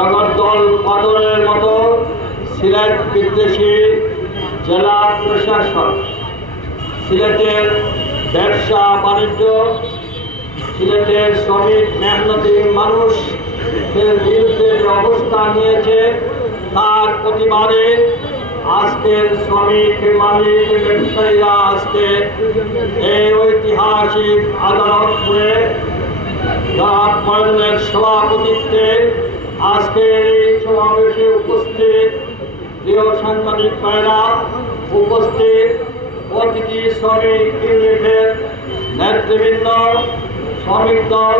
জগদ্দল কদরের মতো সিলেট বিদ্বেষী জেলা প্রশাসক, সিলেটের ব্যবসা বাণিজ্য, সিলেটের শ্রমিক মেহনতি মানুষের বিরুদ্ধে যে অবস্থান নিয়েছে তার প্রতিবাদে আজকের শ্রমিক মালিক ব্যবসায়ীরা আজকে এই ঐতিহাসিক আদালতপুরে জনাব ময়দুলের সভাপতিত্বে আজকের এই সমাবেশে উপস্থিত প্রিয় সাংবাদিক ভাইরা, উপস্থিত প্রতিটি শ্রমিক ইউনিটের নেতৃবৃন্দ, শ্রমিক দল,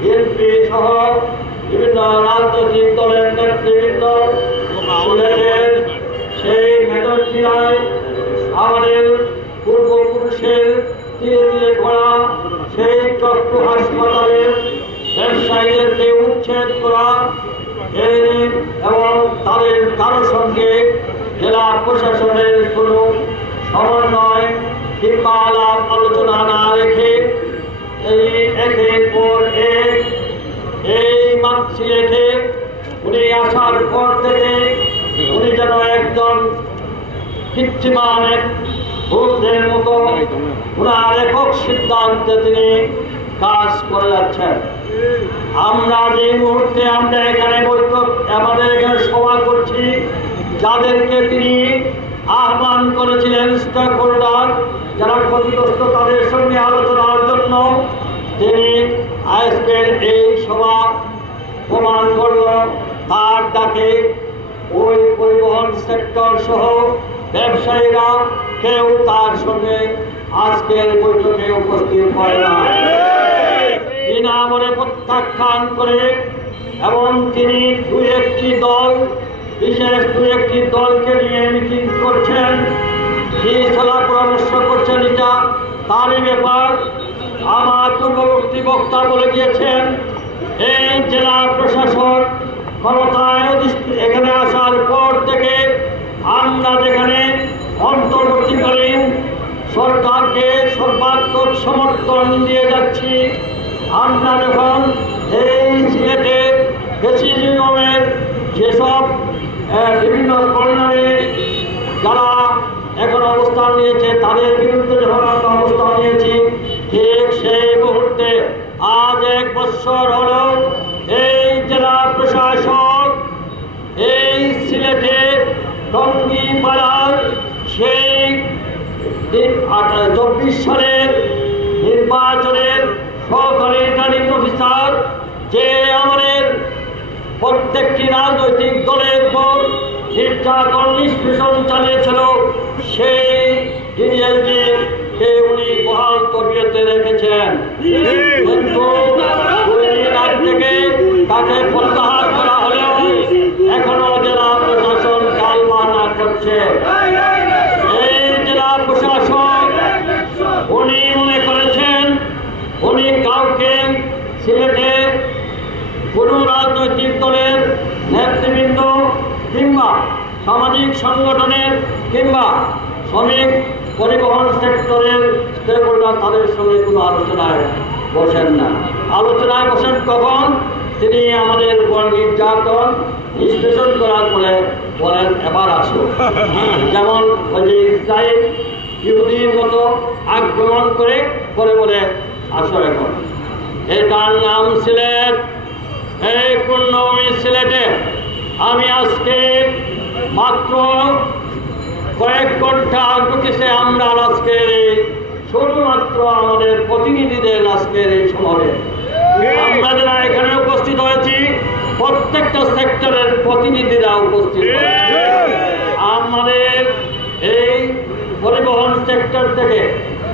বিএনপি সহ বিভিন্ন রাজনৈতিক দলের নেতৃবৃন্দ, সিলেটের সেই মেদরজিয়ায় আমাদের পূর্বপুরুষের ধীরে ধীরে করা সেই চক্র হাসপাতালের ব্যবসায়ীদেরকে উচ্ছেদ করা এবং তাদের কারোর সঙ্গে জেলা প্রশাসনের কোনো সমন্বয় কিংবা আলাপ আলোচনা না রেখে একের পর এক এই সিলেটে উনি আসার পর থেকে উনি যেন একজন কৃত্রিমান এক ভূতের মতো ওনার একক সিদ্ধান্তে তিনি কাজ করে যাচ্ছেন। আমরা যে মুহূর্তে আমরা এখানে বৈঠক আমাদের এখানে সভা করছি, যাদেরকে তিনি আহ্বান করেছিলেন স্টেক হোল্ডার যারা ক্ষতিগ্রস্ত তাদের সঙ্গে আলোচনার জন্য, তিনি আজকের এই সভা প্রমাণ করল তার ডাকে ওই পরিবহন সেক্টর সহ ব্যবসায়ীরা কেউ তার সঙ্গে আজকের বৈঠকে উপস্থিত হয় না। বিনা আমলে প্রত্যাখ্যান করে এবং তিনি বিশেষ দু একটি দলকে নিয়ে মিটিং করছেন, কি চলা পরামর্শ করছেন এটা তারই ব্যাপার। আমার পূর্ববর্তী বক্তা বলে গিয়েছেন এই জেলা প্রশাসক ক্ষমতায় এখানে আসার পর থেকে আমরা যেখানে অন্তর্বর্তীকালীন সরকারকে সর্বাত্মক সমর্থন দিয়ে যাচ্ছি, আমরা যখন এই সিলেটে ফ্যাসিজমের যেসব বিভিন্ন কর্নারে যারা এখন অবস্থান নিয়েছে তাদের বিরুদ্ধে যখন আমরা অবস্থান নিয়েছি, ঠিক সেই মুহূর্তে আজ 1 বছর হল এই জেলা প্রশাসক এই সিলেটে টঙ্গিপাড়ার সেই 24 সালের নির্বাচনের সহকারী রিটার্নিং অফিসার যে আমাদের প্রত্যেকটি রাজনৈতিক দলের উপর নির্যাতন নিষ্পেষণ চালিয়েছিল, সেই ডিএলজিকে উনি বহাল তবিয়তে রেখেছেন, কিন্তু 2 দিন আগ থেকে তাকে প্রত্যাহার করা হলেও এখনো জেলা প্রশাসন কালমানা করছে। এই জেলা প্রশাসক উনি মনে করেছেন উনি কাউকে সিলেটে কোনো রাজনৈতিক দলের নেতৃবৃন্দ কিংবা সামাজিক সংগঠনের কিংবা শ্রমিক পরিবহন সেক্টরের স্টেক হোল্ডার তাদের সঙ্গে কোনো আলোচনায় বসেন না। আলোচনায় বসেন কখন? তিনি আমাদের উপর নির্যাতন নিষ্পেষণ করার পরে বলেন এবার আসো, যেমন ওই যে ইসরায়েল ইহুদির মতো আক্রমণ করে পরে বলে আসো এখন। এটার নাম সিলেট। এই পূর্ণভূমি সিলেটে আমি আজকে মাত্র কয়েক ঘন্টা নোটিশে আমরা আজকের এই শুধুমাত্র আমাদের প্রতিনিধিদের আজকের এই সময়ে আমরা যারা এখানে উপস্থিত হয়েছি প্রত্যেকটা সেক্টরের প্রতিনিধিরা উপস্থিত হয়েছে। আমাদের এই পরিবহন সেক্টর থেকে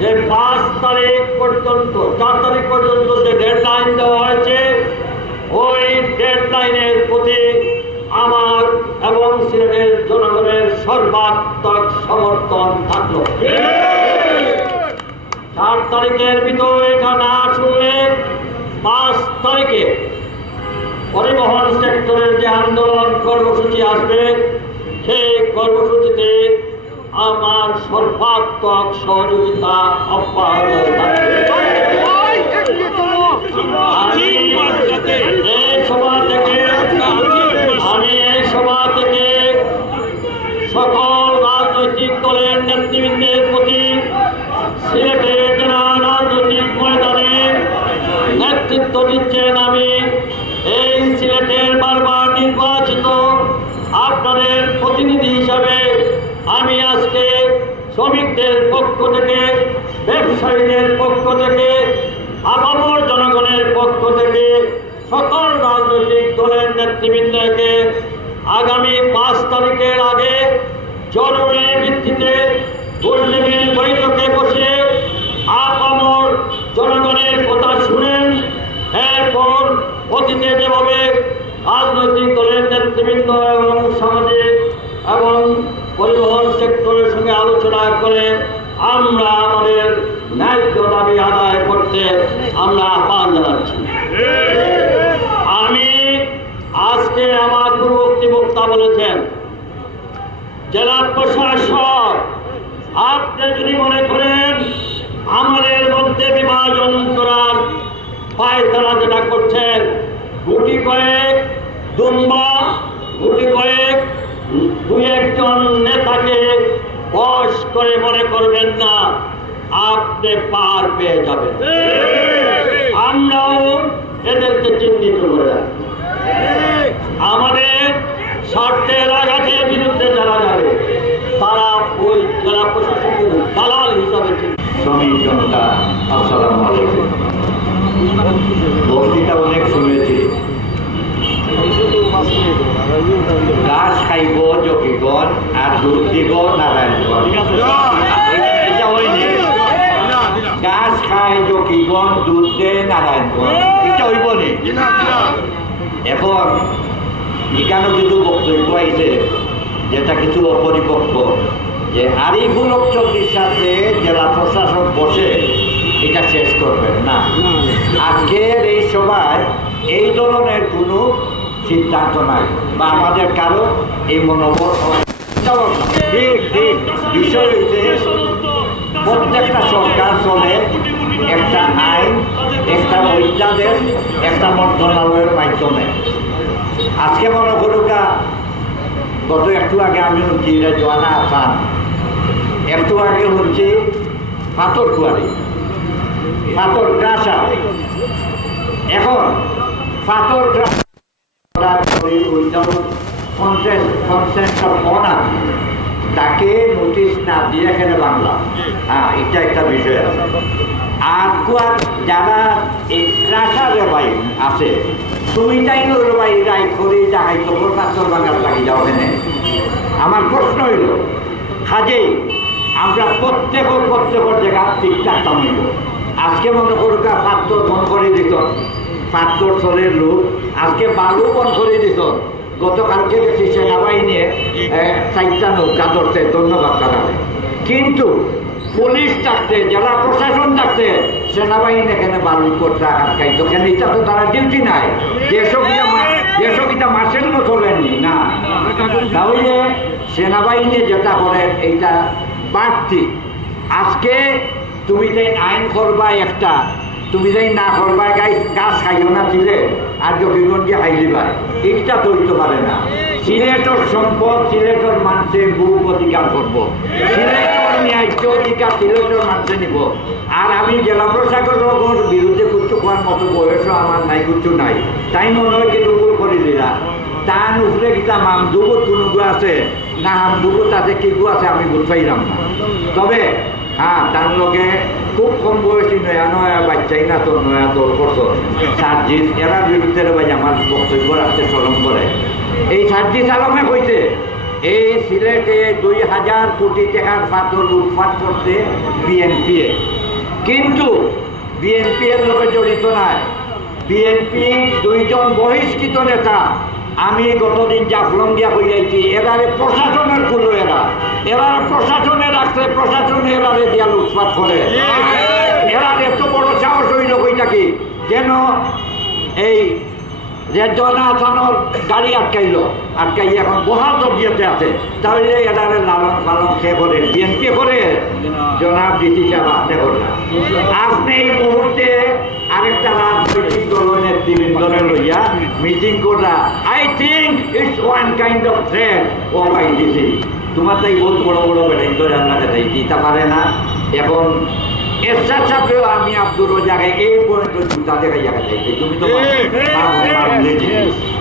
যে 5 তারিখ পর্যন্ত 4 তারিখ পর্যন্ত যে ডেডলাইন দেওয়া হয়েছে, ওই ডেডলাইনের প্রতি আমার এবং সিলেটের জনগণের সর্বাত্মক সমর্থন থাকলো। 4 তারিখের ভিতরে এটা না শুনলে 5 তারিখে পরিবহন সেক্টরের যে আন্দোলন কর্মসূচি আসবে, সেই কর্মসূচিতে আমার সর্বাত্মক সহযোগিতা অব্যাহত থাকবে। এই সভা থেকে আপনাদের প্রতিনিধি হিসাবে আমি আজকে শ্রমিকদের পক্ষ থেকে, ব্যবসায়ীদের পক্ষ থেকে, আপামর জনগণের পক্ষ থেকে সকল রাজনৈতিক দলের নেতৃবৃন্দকে আগামী 5 তারিখের আগে জরুরি ভিত্তিতে গোলটেবিল বৈঠকে বসে আপামর জনগণের কথা শুনেন। এরপর অতীতে যেভাবে রাজনৈতিক দলের নেতৃবৃন্দ এবং সামাজিক এবং পরিবহন সেক্টরের সঙ্গে আলোচনা করে আমরা আমাদের ন্যায্য দাবি আদায় করতে আমরা আহ্বান জানাচ্ছি। আমি আজকে আমার পূর্ববর্তী বক্তা বলেছেন, জেলা প্রশাসক আপনি যদি মনে করেন আমাদের মধ্যে বিভাজন করার পায়তারা যেটা করছেন, গুটি কয়েক দুম্বা, গুটি কয়েক দুই একজন নেতাকে বশ করে মনে করবেন না আপনি পার পেয়ে যাবেন। আমরাও এদেরকে চিহ্নিত করে রাখি। আমাদের স্বার্থের আঘাতের বিরুদ্ধে যারা যাবে তারা ওই জেলা প্রশাসনের দালাল হিসাবে শ্রমিক জনতা আসসালামু আলাইকুম। বক্তৃতা অনেক শুনেছি। গাছ খাইব জকিগণ আর দুধ দিব নারায়ণগণ। এটা হয়নি। গাছ খায় জকিগণ দুধ দে নারায়ণগণ, এটা হইব নি? এখন এখানে কিছু বক্তব্য আইছে যেটা কিছু অপরিপক্ক, যে আরিফুল হক চৌধুরীর সাথে জেলা প্রশাসক বসে এটা শেষ করবেন না। আজকের এই সভায় এই ধরনের কোনো সিদ্ধান্ত নাই বা আমাদের কারো এই মনোবল ঠিক ঠিক বিষয় হচ্ছে প্রত্যেকটা সরকার চলে একটা আইন, একটা অধ্যাদেশ, একটা মন্ত্রণালয়ের মাধ্যমে। আজকে মনে করুকা গত একটু আগে আমি শুনছি এটা জোয়ানা আসান, একটু আগে শুনছি পাথর কুয়ারি, পাথর গ্রাসা। এখন পাথর তাকে নোটিশ না দিয়ে এখানে বাংলা, হ্যাঁ এটা একটা বিষয় আছে। আর কুয়ার যারা এই গ্রাসা রেবাই আছে, তুমি তাই রেবাই রাই করে দেখাই তো পাথর বাঙাল লাগি যাও এখানে। আমার প্রশ্ন হইল কাজেই আমরা প্রত্যেকের জায়গা ঠিকঠাক থামিব। আজকে মনে করুকা পাথর বন করে দিত, পাথর চলের লোক আজকে বালু বন করে দিত। গতকালকে দেখি সেনাবাহিনী 4টা নৌকা ধরতে, ধন্যবাদ জানাবে। কিন্তু পুলিশ থাকতে, জেলা প্রশাসন থাকতে সেনাবাহিনী এখানে বালু করতে আটকাইতো কেন? এটা তো তারা ডিউটি নাই। দেশকিটা মাসের মতো চলেননি না। তাহলে সেনাবাহিনী যেটা করেন এইটা বাড়তি। আজকে তুমি যাই আইন করবা একটা, তুমি যাই না করবা গাছ খাইও না দিলে আর জকিগঞ্জে হাইলিবাই, এইটা তো হইতে পারে না। সিলেটর সম্পদ সিলেটর মানুষে বুক অধিকার করবো, সিলেটর ন্যায্য অধিকার সিলেটর মানুষে নিব। আর আমি জেলা প্রশাসকের বিরুদ্ধে কিছু খোয়ার মতো বয়সও আমার নাই, কিছু নাই। তাই মনে হয় কিন্তু ভুল করে দিলা। তার উপরে কিতা মামদুবুত কোনো আছে না, হামদুবুত আছে কি আছে আমি বুঝাইলাম না। তবে হ্যাঁ, তার লগে খুব কম বয়সী নয়া বাচ্চাই না তো নয়া 10 বছর সার্জিস, এরা বিরুদ্ধে ভাই আমার বক্তব্য রাখতে স্মরণ করে। এই সার্জিস আলমে কইতে এই সিলেটে 2000 কোটি টাকার পাথর লুটপাট করছে বিএনপি, কিন্তু বিএনপি এর লোকে জড়িত নাই। বিএনপি 2 জন বহিষ্কৃত নেতা আমি গতদিন জাফলং দিয়া হয়ে যাইছি, এরারে প্রশাসনের গুলো এরা প্রশাসনে রাখছে, প্রশাসনে এরারে দিয়া লুটপাট করে। এরার এত বড় সাহস হইল কইটা কি যেন এই রেজনা আসানোর গাড়ি আটকাই এখন বহাল তবিয়তে আছে। তাহলে এরারে লালন পালন সে করে বিএনপি করে, জনাব ডিসি সাহেব আপনি করেন। আপনি এই মুহূর্তে আরেকটা রাজনৈতিক দলের নেতৃবৃন্দরে লইয়া মিটিং করা, I think it's one kind of threat ও বাই ডিসি। তোমার তাই বহুত বড় বড় বেড়াই ধরে আপনাকে দিতে পারে না। এখন এরশাদ সাহেবকেও আমি আব্দুর জায়গায় এই পর্যন্ত জুতা দেখা জায়গা চাইছি। তুমি তো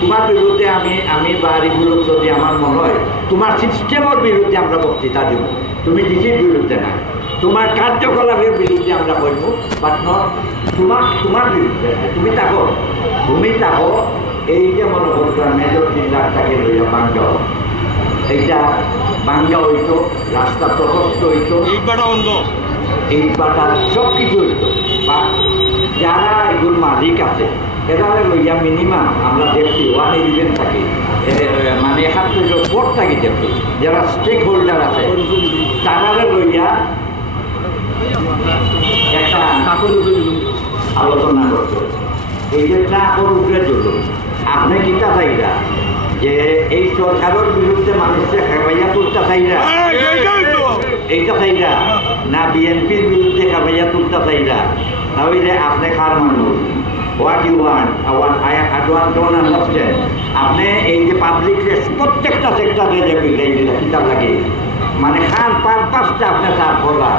তোমার বিরুদ্ধে আমি বাড়িগুলোর যদি আমার মনে হয় তোমার সিস্টেমের বিরুদ্ধে আমরা বক্তৃতা দেব, তুমি ডিসির বিরুদ্ধে না, তোমার কার্যকলাপের বিরুদ্ধে আমরা বলবো, বাট নট তোমার বিরুদ্ধে। তুমি থাকো এই যে মনে করতো মেজর 3 লাখ টাকা লইয়া বাঙ্গা, এইটা বাঙ্গা হইতো, রাস্তা প্রশস্ত হইতো, এই বাটা সব কিছু হইতো। বা যারা এগুলোর মালিক আছে এরা লইয়া মিনিমাম আমরা দেখছি 111 থাকি, মানে 71 পর থাকি দেখছি, যারা স্টেক হোল্ডার আছে তারা লইয়া একটা আলোচনা করতো। এই যে ট্রাকের উপরে জন্য আপনি কিতা চাইরা যে এই সরকারের বিরুদ্ধে মানুষকে খেপাইয়া তুলতে চাইরা, এইটা চাইরা না বিএনপির বিরুদ্ধে খেপাইয়া তুলতে চাইরা, তাহলে আপনি কার মানুষ? What you want? Don't understand. আপনি এই যে পাবলিক প্রত্যেকটা সেক্টরে যে কিতাব লাগে, মানে খান পারপাসটা আপনার তার করা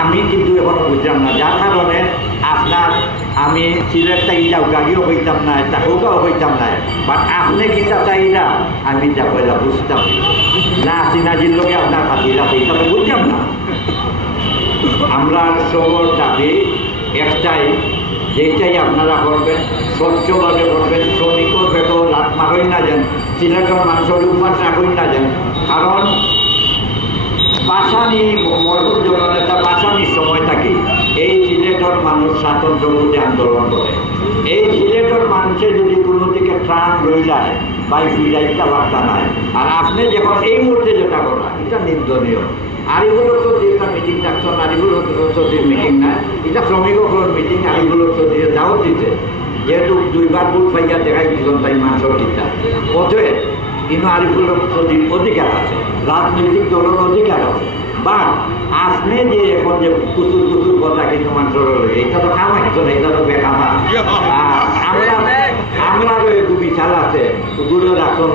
আমি কিন্তু এখন বুঝলাম না, যার কারণে আপনার আমি সিলেটটা ইটাও গাড়িও হইতাম না, তাকেও হইতাম না, বাট আপনি কিতা চাইরা আমি যা কইলা বুঝতাম না, চিনাজির লোকে আপনার খাতির আছে এটা তো বুঝতাম না। আমরা সবর দাবি একটাই, যেটাই আপনারা করবেন স্বচ্ছভাবে করবেন, শ্রমিকর বেতন লাভ মারই না যান, সিলেটের মানুষের উপাস রাখই না যান, কারণ পাশানি মরহুম জননেতা পাশানির সময় থাকি এই সিলেটের মানুষ স্বাতন্ত্র্যবোধে আন্দোলন করে। এই সিলেটের মানুষের যদি কোনো দিকে ত্রাণ রয়ে যায় বা ফিরাইতে বার্তা নাই, আর আপনি যখন এই মুহূর্তে যেটা করা এটা নিন্দনীয়। আরিগুলোর তো যেটা মিটিং ডাকছেন, আরিগুলোর যদি মিটিং নাই, এটা শ্রমিকগুলোর মিটিং, আরিগুলোর তো দিয়ে দাওয়াত দিতে, যেহেতু 2 বার ভোট পাইয়া দেখাই দিচ্ছেন তাই মানুষের চিন্তা অতএব কিন্তু আরিফুলের অধিকার আছে, রাজনৈতিক দলের অধিকার আছে। বা আপনি যে এখন যে কুচুর কথা কিন্তু মানুষের এটা তো কাম একজন, এটা তো বেকামা। আমরা একটু বিশাল আছে, ওগুলো রাখুন।